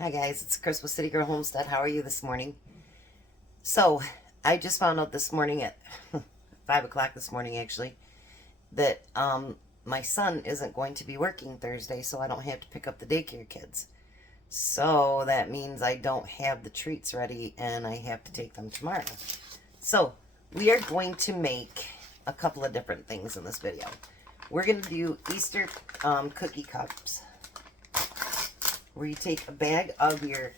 Hi guys, it's Chris with Citygirlhomestead. How are you this morning? So, I just found out this morning at 5 o'clock this morning actually, that my son isn't going to be working Thursday, so I don't have to pick up the daycare kids. So, that means I don't have the treats ready and I have to take them tomorrow. So, we are going to make a couple of different things in this video. We're going to do Easter cookie cups, where you take a bag of your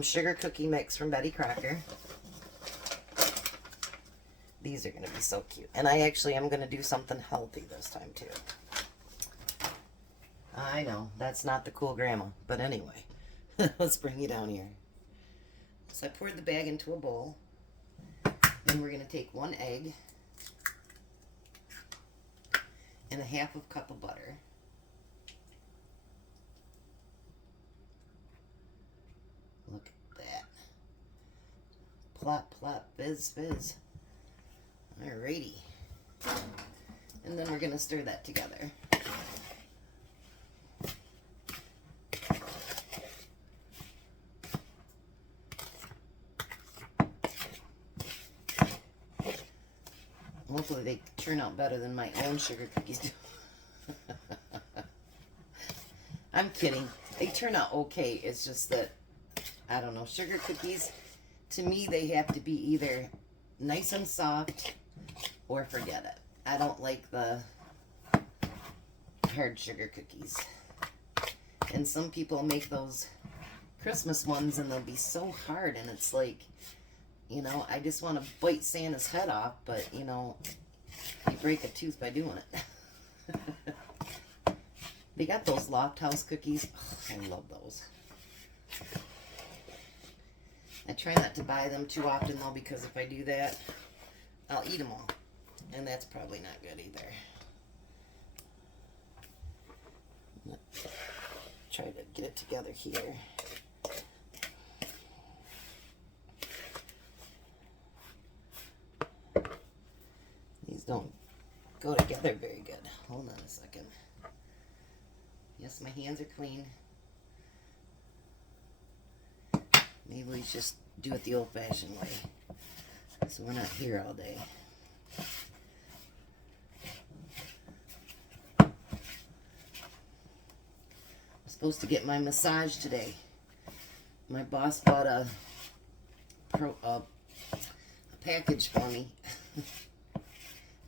sugar cookie mix from Betty Crocker. These are going to be so cute. And I actually am going to do something healthy this time too. I know, that's not the cool grandma. But anyway, let's bring you down here. So I poured the bag into a bowl. And we're going to take 1 egg and a half of cup of butter. Look at that. Plop, plop, fizz, fizz. Alrighty. And then we're going to stir that together. Hopefully they turn out better than my own sugar cookies do. I'm kidding. They turn out okay. It's just that, I don't know, sugar cookies, to me, they have to be either nice and soft or forget it. I don't like the hard sugar cookies. And some people make those Christmas ones and they'll be so hard, and it's like, you know, I just want to bite Santa's head off, but, you know, you break a tooth by doing it. They got those Loft House cookies. Oh, I love those. I try not to buy them too often, though, because if I do that, I'll eat them all. And that's probably not good either. Let's try to get it together here. These don't go together very good. Hold on a second. Yes, my hands are clean. Maybe we just do it the old-fashioned way, so we're not here all day. I'm supposed to get my massage today. My boss bought a package for me.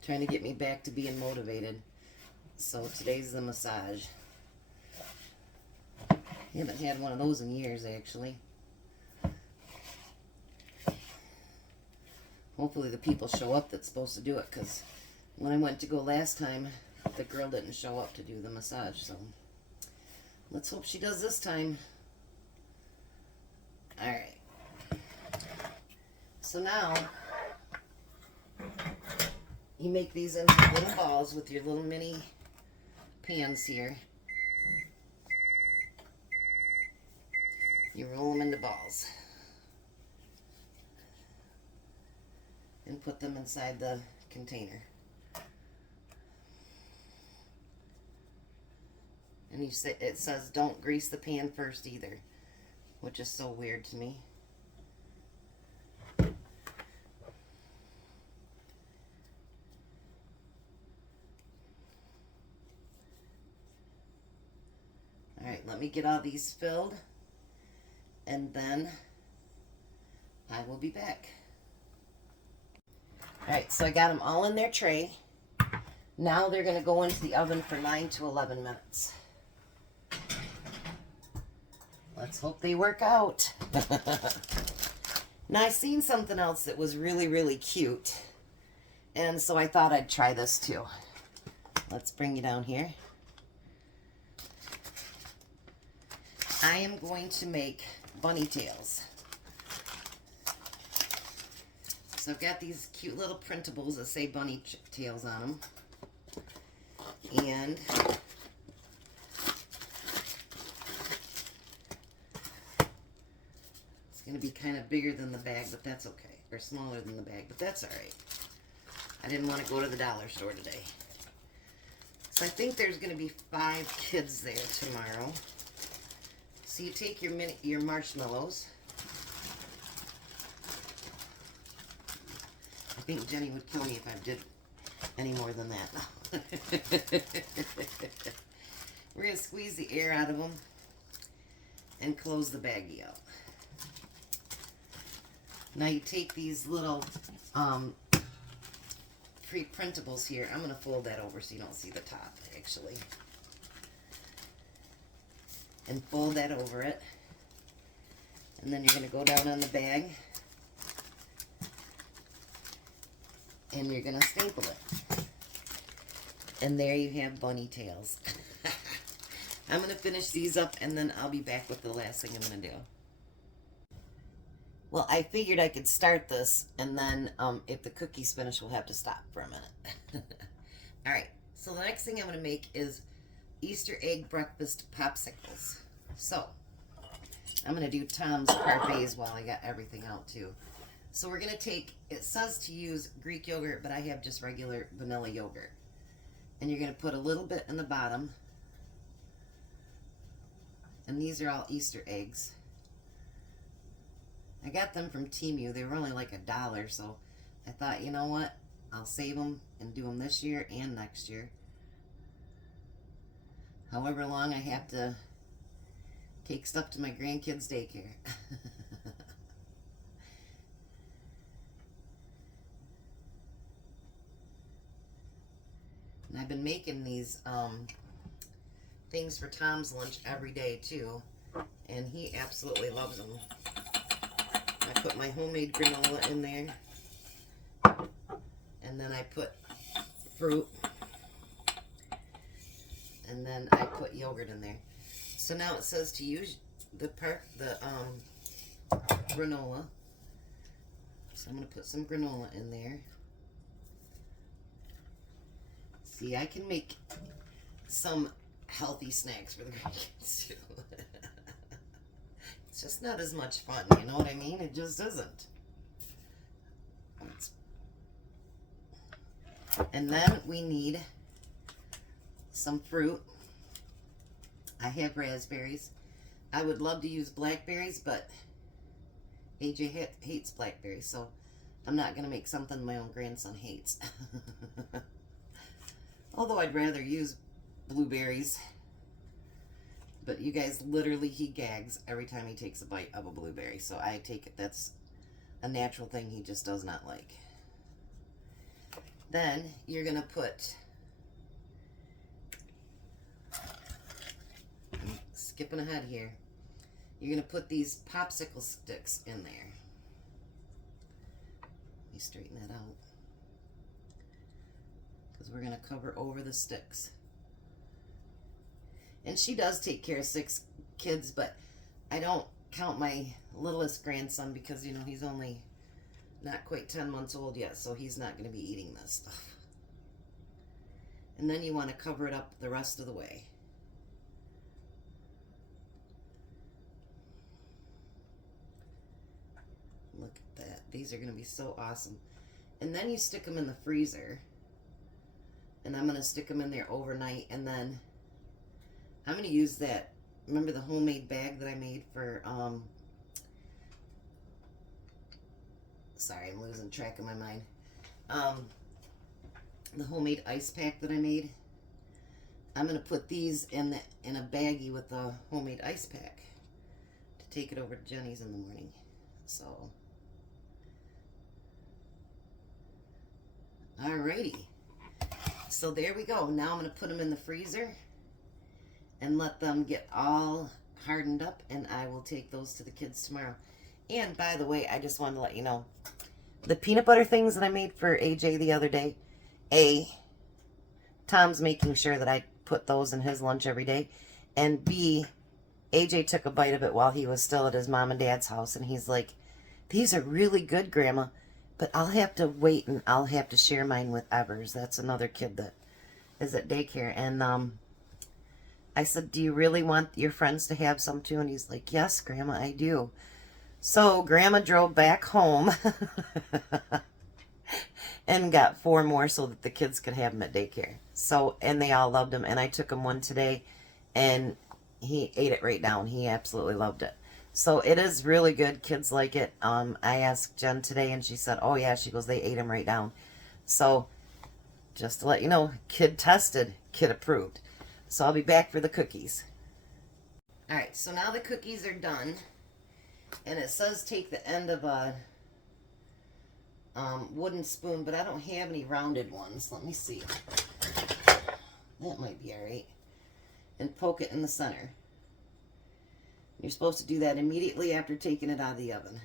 Trying to get me back to being motivated. So today's the massage. I haven't had one of those in years, actually. Hopefully the people show up that's supposed to do it, because when I went to go last time, the girl didn't show up to do the massage. So let's hope she does this time. Alright. So now, you make these into little balls with your little mini pans here. You roll them into balls. And put them inside the container. And you say, it says don't grease the pan first either, which is so weird to me. Alright, let me get all these filled, and then I will be back. Alright, so I got them all in their tray. Now they're going to go into the oven for 9 to 11 minutes. Let's hope they work out. Now I seen something else that was really, really cute, and so I thought I'd try this too. Let's bring you down here. I am going to make bunny tails. So I've got these cute little printables that say bunny tails on them. And it's going to be kind of bigger than the bag, but that's okay. Or smaller than the bag, but that's alright. I didn't want to go to the dollar store today. So I think there's going to be 5 kids there tomorrow. So you take your marshmallows. I think Jenny would kill me if I did any more than that. We're going to squeeze the air out of them and close the baggie out. Now you take these little pre-printables here. I'm going to fold that over so you don't see the top, actually. And fold that over it. And then you're going to go down on the bag. And you're going to staple it. And there you have bunny tails. I'm going to finish these up and then I'll be back with the last thing I'm going to do. Well, I figured I could start this and then if the cookies finish, we'll have to stop for a minute. Alright, so the next thing I'm going to make is Easter egg breakfast popsicles. So, I'm going to do Tom's parfaits while I got everything out too. So we're going to take, it says to use Greek yogurt, but I have just regular vanilla yogurt. And you're going to put a little bit in the bottom. And these are all Easter eggs. I got them from Temu. They were only like $1, so I thought, you know what? I'll save them and do them this year and next year. However long I have to take stuff to my grandkids' daycare. And I've been making these things for Tom's lunch every day too, and he absolutely loves them. I put my homemade granola in there, and then I put fruit, and then I put yogurt in there. So now it says to use the granola. So I'm going to put some granola in there. See, I can make some healthy snacks for the grandkids too. It's just not as much fun, you know what I mean? It just isn't. And then we need some fruit. I have raspberries. I would love to use blackberries, but AJ hates blackberries, so I'm not going to make something my own grandson hates. Although I'd rather use blueberries. But you guys, literally, he gags every time he takes a bite of a blueberry. So I take it that's a natural thing he just does not like. Then you're going to put, I'm skipping ahead here, you're going to put these popsicle sticks in there. Let me straighten that out. Because we're going to cover over the sticks. And she does take care of 6 kids, but I don't count my littlest grandson because, you know, he's only not quite 10 months old yet, so he's not going to be eating this stuff. And then you want to cover it up the rest of the way. Look at that. These are going to be so awesome. And then you stick them in the freezer. And I'm going to stick them in there overnight, and then I'm going to use that, remember the homemade bag that I made for, sorry, I'm losing track of my mind. The homemade ice pack that I made. I'm going to put these in a baggie with the homemade ice pack to take it over to Jenny's in the morning. So, alrighty. So there we go. Now I'm going to put them in the freezer and let them get all hardened up, and I will take those to the kids tomorrow. And by the way, I just wanted to let you know, the peanut butter things that I made for AJ the other day, Tom's making sure that I put those in his lunch every day, and B, AJ took a bite of it while he was still at his mom and dad's house, and he's like, these are really good, Grandma, but I'll have to wait and I'll have to share mine with Evers. That's another kid that is at daycare. And I said, do you really want your friends to have some too? And he's like, yes, Grandma, I do. So Grandma drove back home and got 4 more so that the kids could have them at daycare. So, and they all loved them. And I took them one today, and he ate it right down. He absolutely loved it. So it is really good. Kids like it. I asked Jen today and she said, oh yeah, she goes, they ate him right down. So just to let you know, kid tested, kid approved. So I'll be back for the cookies. All right, so now the cookies are done. And it says take the end of a wooden spoon, but I don't have any rounded ones. Let me see. That might be all right. And poke it in the center. You're supposed to do that immediately after taking it out of the oven.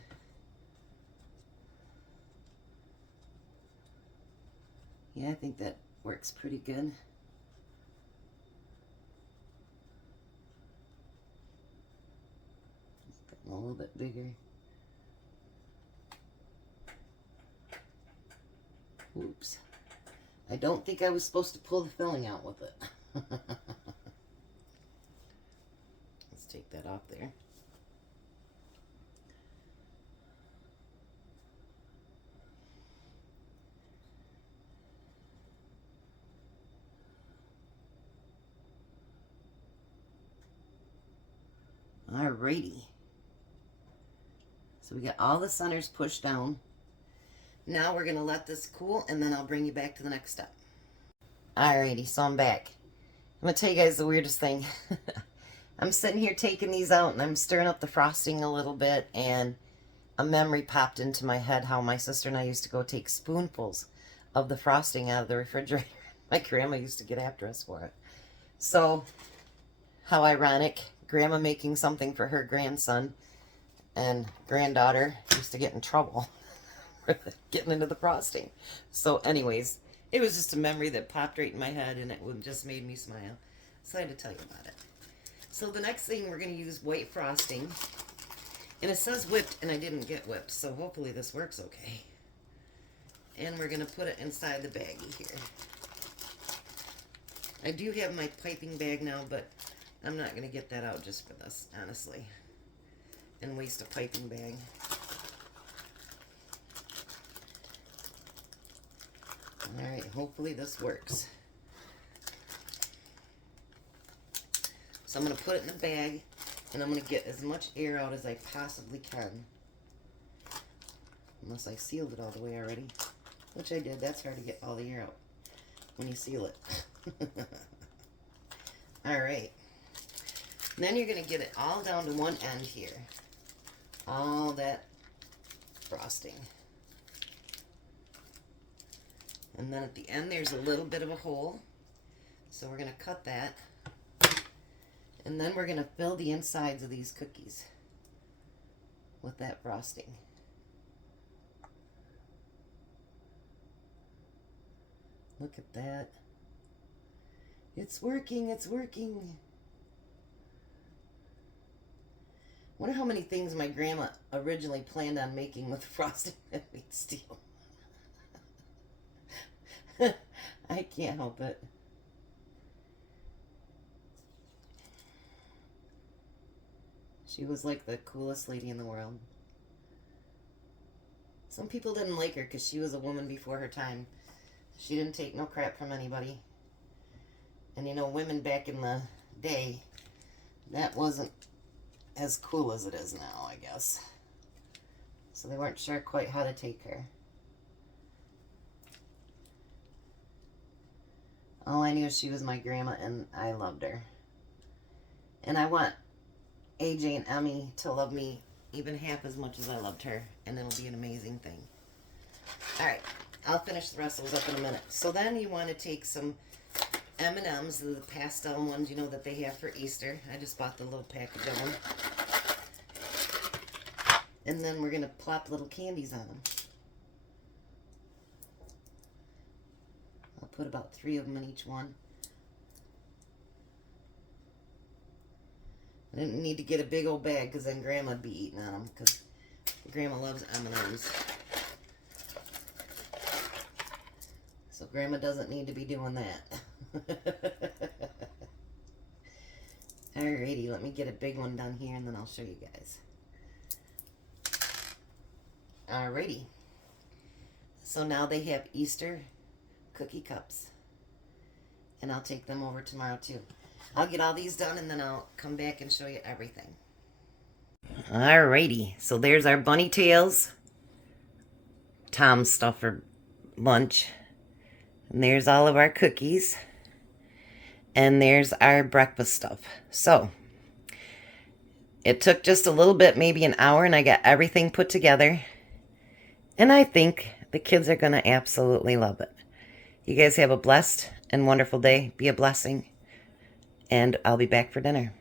Yeah, I think that works pretty good. Getting a little bit bigger. Oops. I don't think I was supposed to pull the filling out with it. Let's take that off there. Alrighty. So we got all the centers pushed down. Now we're going to let this cool and then I'll bring you back to the next step. Alrighty, so I'm back. I'm going to tell you guys the weirdest thing. I'm sitting here taking these out and I'm stirring up the frosting a little bit, and a memory popped into my head how my sister and I used to go take spoonfuls of the frosting out of the refrigerator. My grandma used to get after us for it. So, how ironic. Grandma making something for her grandson, and granddaughter used to get in trouble for getting into the frosting. So anyways, it was just a memory that popped right in my head, and it just made me smile. So I had to tell you about it. So the next thing, we're going to use white frosting. And it says whipped, and I didn't get whipped, so hopefully this works okay. And we're going to put it inside the baggie here. I do have my piping bag now, but I'm not going to get that out just for this, honestly, and waste a piping bag. Alright, hopefully this works. So I'm going to put it in the bag, and I'm going to get as much air out as I possibly can. Unless I sealed it all the way already, which I did. That's hard to get all the air out when you seal it. Alright. Then you're going to get it all down to one end here. All that frosting. And then at the end there's a little bit of a hole. So we're going to cut that. And then we're going to fill the insides of these cookies with that frosting. Look at that. It's working, it's working. Wonder how many things my grandma originally planned on making with frosting that we'd steal. I can't help it. She was like the coolest lady in the world. Some people didn't like her because she was a woman before her time. She didn't take no crap from anybody. And you know, women back in the day, that wasn't as cool as it is now, I guess. So they weren't sure quite how to take her. All I knew is she was my grandma and I loved her. And I want AJ and Emmy to love me even half as much as I loved her, and it'll be an amazing thing. Alright, I'll finish the rest of those up in a minute. So then you want to take some M&Ms, the pastel ones, you know, that they have for Easter. I just bought the little package of them. And then we're going to plop little candies on them. I'll put about 3 of them in each one. I didn't need to get a big old bag because then Grandma'd be eating on them, because Grandma loves M&Ms. So Grandma doesn't need to be doing that. Alrighty, let me get a big one down here and then I'll show you guys. Alrighty. So now they have Easter cookie cups. And I'll take them over tomorrow too. I'll get all these done and then I'll come back and show you everything. Alrighty, so there's our bunny tails, Tom's stuff for lunch. And there's all of our cookies. And there's our breakfast stuff. So, it took just a little bit, maybe an hour, and I got everything put together. And I think the kids are going to absolutely love it. You guys have a blessed and wonderful day. Be a blessing. And I'll be back for dinner.